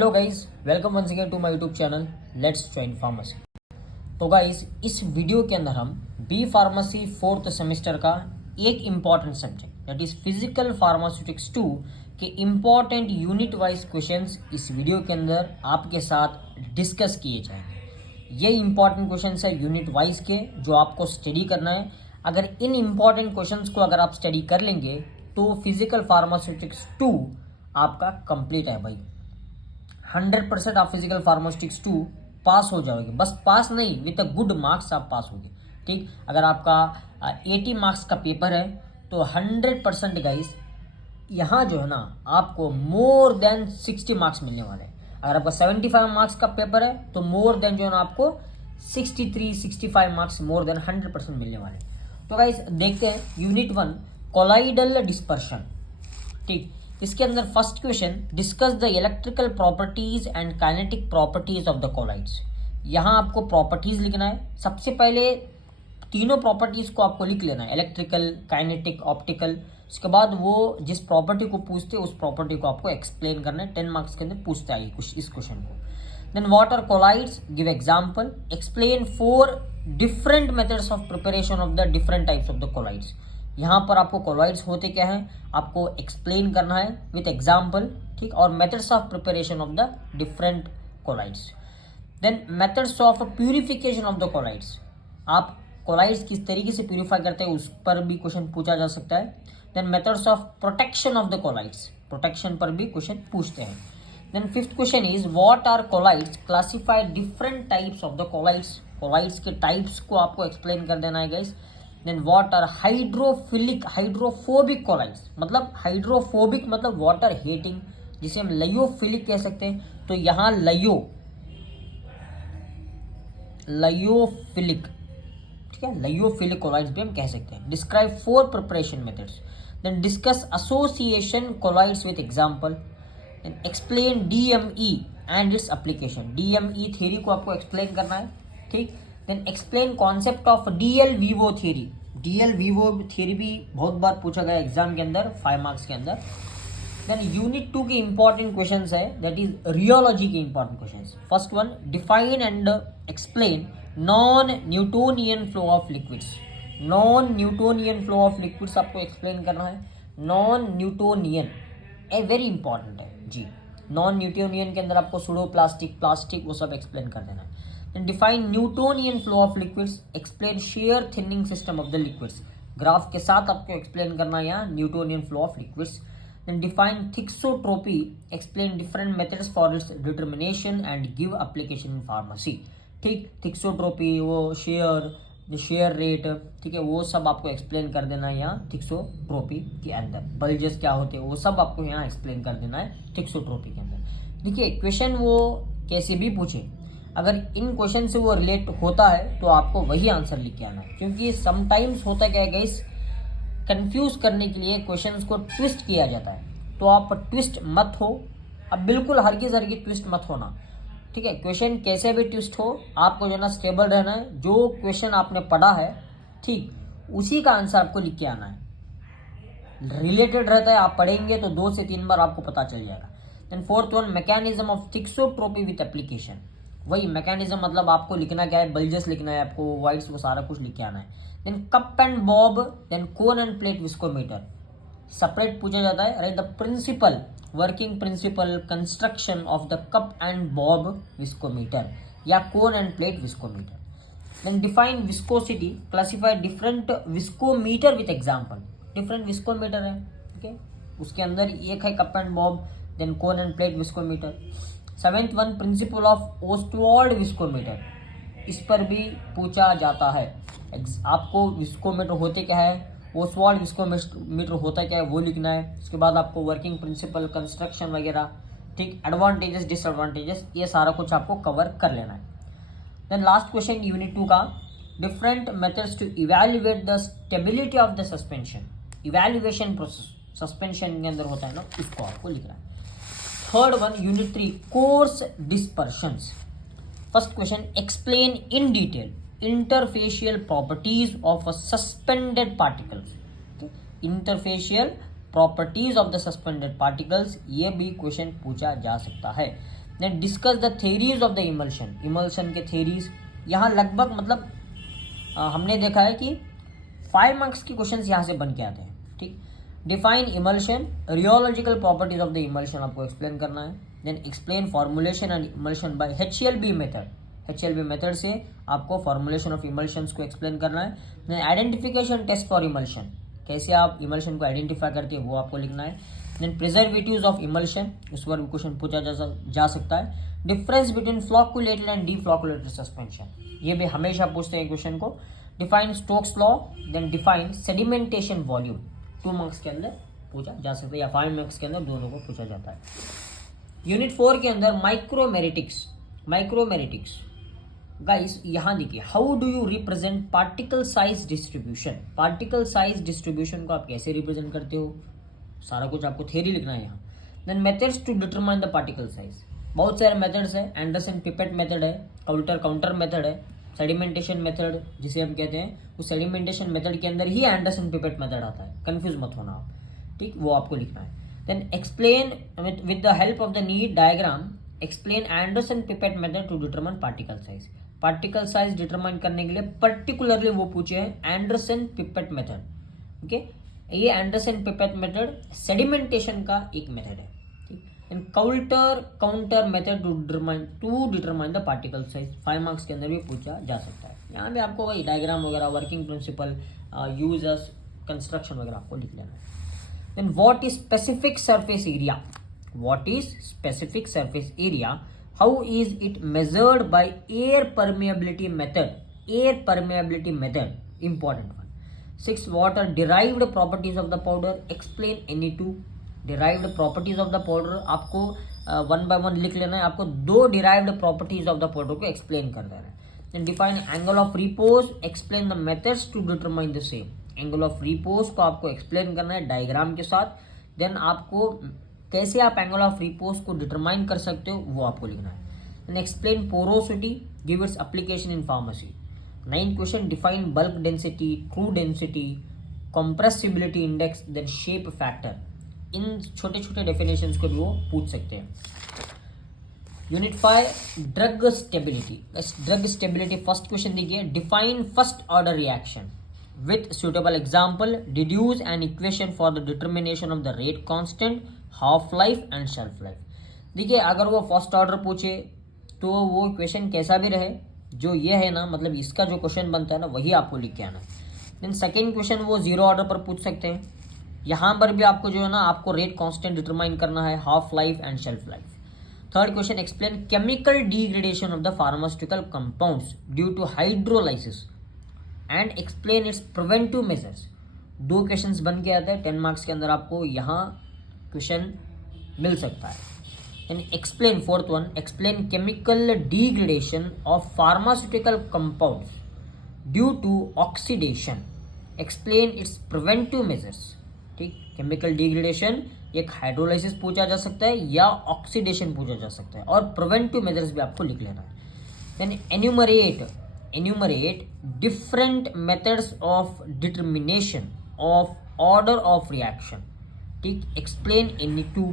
Hello guys, welcome once again to my YouTube channel let's train pharmacy. तो guys, इस video के अंदर हम बी फार्मेसी फोर्थ सेमेस्टर का एक important subject that is physical pharmaceutics 2 के इम्पॉर्टेंट यूनिट वाइज क्वेश्चंस इस video के अंदर आपके साथ डिस्कस किए जाएंगे। ये इम्पॉर्टेंट क्वेश्चंस है यूनिट वाइज के जो आपको स्टडी करना है। अगर इन इम्पॉर्टेंट क्वेश्चंस को अगर आप स्टडी कर लेंगे तो फिजिकल फार्मास्यूटिक्स 2 आपका कंप्लीट है भाई। 100% आप फिजिकल फार्मास्यूटिक्स 2 पास हो जाओगे। बस पास नहीं, विद अ गुड मार्क्स आप पास होगे। ठीक, अगर आपका 80 मार्क्स का पेपर है तो 100% गाइस यहाँ जो है ना आपको मोर देन 60 मार्क्स मिलने वाले हैं। अगर आपका 75 मार्क्स का पेपर है तो मोर देन जो है ना आपको 63-65 मार्क्स मोर देन 100% मिलने वाले हैं। तो गाइस देखते हैं यूनिट 1 कोलाइडल डिस्पर्शन। ठीक, इसके अंदर first question, discuss the electrical properties and kinetic properties of the colloids. यहाँ आपको प्रॉपर्टीज लिखना है। सबसे पहले तीनों प्रॉपर्टीज को आपको लिख लेना है, इलेक्ट्रिकल, काइनेटिक, ऑप्टिकल। उसके बाद वो जिस प्रॉपर्टी को पूछते हैं उस प्रॉपर्टी को आपको एक्सप्लेन करना है। 10 मार्क्स के अंदर पूछते आएगी कुछ इस क्वेश्चन को। Then what are colloids, give example, explain 4 different methods of preparation of the different types of the colloids. यहाँ पर आपको कोलाइड्स होते क्या हैं आपको एक्सप्लेन करना है विथ एग्जाम्पल। ठीक, और methods of preparation of the different colloids. Then methods of purification of the colloids, आप कोलाइड्स किस तरीके से प्यूरिफाई करते हैं उस पर भी क्वेश्चन पूछा जा सकता है। Then methods of protection of the colloids, protection पर भी क्वेश्चन पूछते हैं। Then fifth question is what are colloids, classify different types of the colloids. Colloids के टाइप्स को आपको एक्सप्लेन कर देना है guys. Then what are hydrophilic, hydrophobic colloids, मतलब हाइड्रोफोबिक मतलब वाटर हेटिंग, जिसे हम लयोफिलिक कह सकते हैं। तो यहाँ लयोफिलिक, ठीक है, लयोफिलिक कोलाइड्स भी हम कह सकते हैं। Describe 4 preparation methods. Then discuss association colloids with example. Then explain DME and its application, DME theory को आपको एक्सप्लेन करना है। ठीक, then explain concept of DLVO theory. DLVO theory भी बहुत बार पूछा गया एग्जाम के अंदर 5 मार्क्स के अंदर। देन यूनिट 2 के इंपॉर्टेंट क्वेश्चंस है दैट इज रियोलॉजी के important questions. First one, define and explain non Newtonian flow of liquids. Non Newtonian flow of liquids आपको एक्सप्लेन करना है। Non Newtonian a very important है जी। Non Newtonian के अंदर आपको सूडो प्लास्टिक वो सब एक्सप्लेन कर देना है। Then define Newtonian flow of liquids, explain shear thinning system of the liquids. Graph के साथ आपको एक्सप्लेन करना है यहाँ Newtonian flow of liquids. Then define thixotropy, explain different methods for its determination and give application in pharmacy. ठीक, थिक्सोट्रोपी वो share rate, ठीक है, वो सब आपको एक्सप्लेन कर देना है यहाँ थिक्सोट्रोपी के अंदर। बल्जेस क्या होते हैं वो सब आपको यहाँ एक्सप्लेन कर देना है थिक्सोट्रोपी के अंदर। देखिए क्वेश्चन वो कैसे भी पूछे, अगर इन क्वेश्चन से वो रिलेट होता है तो आपको वही आंसर लिख के आना है। क्योंकि समटाइम्स होता क्या है गाइस, कंफ्यूज करने के लिए क्वेश्चंस को ट्विस्ट किया जाता है। तो आप ट्विस्ट मत हो, अब बिल्कुल हरगिज ट्विस्ट मत होना। ठीक है, क्वेश्चन कैसे भी ट्विस्ट हो आपको जो ना स्टेबल रहना है। जो क्वेश्चन आपने पढ़ा है ठीक उसी का आंसर आपको लिख के आना है। रिलेटेड रहता है, आप पढ़ेंगे तो 2 से 3 बार आपको पता चल जाएगा। Then fourth one, mechanism of thixotropy with application. वही मैकेनिज्म मतलब आपको लिखना क्या है, बल्जेस लिखना है आपको, वाइड्स, वो सारा कुछ लिख के आना है। Then cup and bob, then cone and plate viscometer separate पूछा जाता है। Right, the principle, working principle, construction of the cup and bob viscometer या cone and plate viscometer. Then define viscosity, classify different viscometer with example. Different viscometer है, ठीक है, उसके अंदर एक है cup and bob, then cone and plate viscometer. 7th one, principle of Ostwald viscometer, इस पर भी पूछा जाता है। आपको विस्कोमीटर होते क्या है, ओस्टवाल्ड विस्कोमीटर होता क्या है वो लिखना है। उसके बाद आपको वर्किंग प्रिंसिपल, कंस्ट्रक्शन वगैरह, ठीक, एडवांटेजेस, डिसएडवांटेजेस, ये सारा कुछ आपको कवर कर लेना है। देन लास्ट क्वेश्चन यूनिट 2 का, different methods to evaluate the stability of the suspension. Evaluation process suspension के अंदर होता है ना, उसको आपको लिखना है। Third one, unit 3, coarse dispersions. First question, explain in detail interfacial properties of a suspended particles. Interfacial properties of the suspended particles, ये भी क्वेश्चन पूछा जा सकता है। Then discuss the theories of the emulsion, emulsion के theories. यहाँ लगभग मतलब हमने देखा है कि 5 मार्क्स के क्वेश्चंस यहाँ से बन के आते हैं, ठीक। Define emulsion, rheological properties of the emulsion आपको एक्सप्लेन करना है। Then explain formulation and emulsion by HLB method, HLB method से आपको फॉर्मुलेशन ऑफ इमल्शंस को एक्सप्लेन करना है। देन आइडेंटिफिकेशन टेस्ट फॉर इमल्शन, कैसे आप इमल्शन को आइडेंटिफाई करके वो आपको लिखना है। देन प्रिजर्वेटिव्स ऑफ इमल्शन, उस पर क्वेश्चन पूछा जा सकता है। Difference between flocculated and deflocculated suspension, ये भी हमेशा पूछते हैं क्वेश्चन को। Define Stokes law, then define sedimentation volume, 2 marks के अंदर पूछा जा सकता है या 5 मार्क्स के अंदर दोनों को पूछा जाता है। यूनिट 4 के अंदर माइक्रोमेरिटिक्स, माइक्रोमेरिटिक्स गाइस यहाँ देखिए, how do you represent particle size distribution, particle size distribution को आप कैसे रिप्रेजेंट करते हो, सारा कुछ आपको थ्योरी लिखना है यहाँ। Then methods to determine the particle size, बहुत सारे मेथड्स है, एंडरसन पिपेट मेथड है, काउंटर मेथड है, सेडिमेंटेशन मेथड जिसे हम कहते हैं, उस सेडिमेंटेशन मेथड के अंदर ही एंडरसन पिपेट मेथड आता है, कंफ्यूज मत होना आप, ठीक, वो आपको लिखना है। Then explain with the help of the neat diagram, explain Andreasen pipette method to determine particle size, particle size determine करने के लिए पर्टिकुलरली वो पूछे हैं एंडरसन पिपेट मेथड, ओके। ये एंडरसन पिपेट मेथड सेडिमेंटेशन का एक मेथड है, ठीक। And counter method to determine the particle size, 5 marks के अंदर भी पूछा जा सकता है। यहाँ पे आपको वही डायग्राम वगैरह, वर्किंग प्रिंसिपल, यूजर्स, कंस्ट्रक्शन वगैरह आपको लिख लेना है। Then what is specific surface area, what is specific surface area, how is it measured by air permeability method, air permeability method important one. 6 what are derived properties of the powder, explain any 2 derived properties of the powder, आपको 1 by 1 लिख लेना है, आपको 2 derived properties of the powder को explain कर देना है। Then define angle of repose, explain the methods to determine the same, angle of repose को आपको एक्सप्लेन करना है डायग्राम के साथ। देन आपको कैसे आप एंगल ऑफ रिपोज को डिटरमाइन कर सकते हो वो आपको लिखना है। Then explain porosity, give its application in pharmacy. 9 question, define bulk density, true density, compressibility index, then shape factor, इन छोटे छोटे डेफिनेशंस को भी वो पूछ सकते हैं। Unit 5 drug stability, drug stability first question देखिए, define first order reaction with suitable example, deduce an equation for the determination of the rate constant, half life and shelf life। देखिए अगर वो फर्स्ट ऑर्डर पूछे तो वो equation कैसा भी रहे, जो ये है ना, मतलब इसका जो क्वेश्चन बनता है ना वही आपको लिख के आना। देन सेकेंड क्वेश्चन वो 0 ऑर्डर पर पूछ सकते हैं, यहाँ पर भी आपको जो है ना आपको रेट कांस्टेंट डिटरमाइन करना है, half life and shelf life. Third question explain chemical degradation of the pharmaceutical compounds due to hydrolysis and explain its preventive measures. 2 questions बन के आते हैं, 10 मार्क्स के अंदर आपको यहाँ क्वेश्चन मिल सकता है। And explain fourth one, explain chemical degradation of pharmaceutical compounds due to oxidation, explain its preventive measures, ठीक। केमिकल डिग्रेडेशन एक हाइड्रोलाइसिस पूछा जा सकता है या ऑक्सीडेशन पूछा जा सकता है, और प्रिवेंटिव मेजर्स भी आपको लिख लेना है। Then enumerate different methods of determination of order of reaction, ठीक। Explain any 2,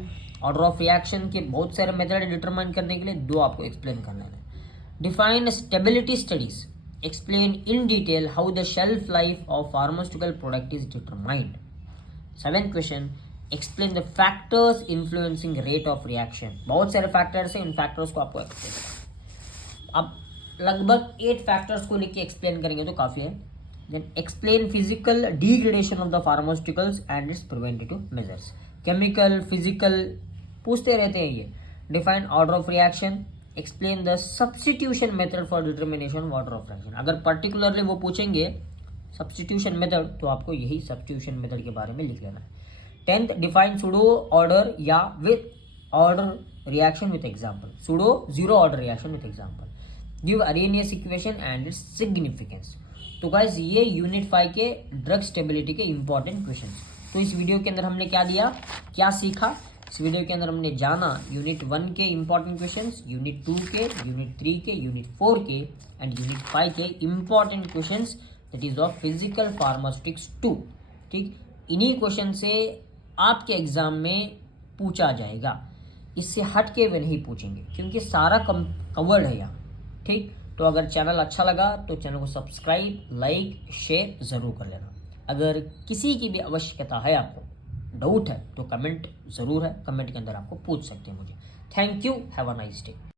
order of reaction के बहुत सारे मेथड डिटरमाइन करने के लिए 2 आपको एक्सप्लेन करना है। Define stability studies, explain in detail how the shelf life of pharmaceutical product is determined. 7th question explain the factors influencing rate of reaction, बहुत सारे फैक्टर्स हैं, इन फैक्टर्स को आपको एक्सप्लेन करना। अब लगभग 8 फैक्टर्स को लेके एक्सप्लेन करेंगे तो काफ़ी है। Then explain physical degradation of the pharmaceuticals and its preventive measures, chemical physical पूछते रहते हैं ये। Define order of reaction, explain the substitution method for determination order of reaction, अगर पर्टिकुलरली वो पूछेंगे सब्स्टिट्यूशन मेथड तो आपको यही सब्स्टिट्यूशन मेथड के बारे में लिख लेना है। 10th डिफाइन सूडो ऑर्डर या with order reaction with example, pseudo 0 order reaction with example, give Arrhenius equation and its significance. तो गाइस ये यूनिट 5 के ड्रग स्टेबिलिटी के इंपॉर्टेंट क्वेश्चन। तो इस वीडियो के अंदर हमने क्या दिया, क्या सीखा, इस वीडियो के अंदर हमने जाना यूनिट 1 के इंपॉर्टेंट क्वेश्चंस, यूनिट 2 के, यूनिट 3 के, यूनिट 4 के एंड यूनिट 5 के important questions, that is of physical pharmaceutics 2, ठीक। इन्हीं क्वेश्चन से आपके एग्जाम में पूछा जाएगा। इससे हट के वे नहीं पूछेंगे, क्योंकि सारा कवर्ड है यहाँ। ठीक, तो अगर चैनल अच्छा लगा तो चैनल को सब्सक्राइब, लाइक, शेयर ज़रूर कर लेना। अगर किसी की भी आवश्यकता है, आपको डाउट है, तो कमेंट ज़रूर है, कमेंट के अंदर आपको पूछ सकते हैं मुझे। Thank you, have a nice day.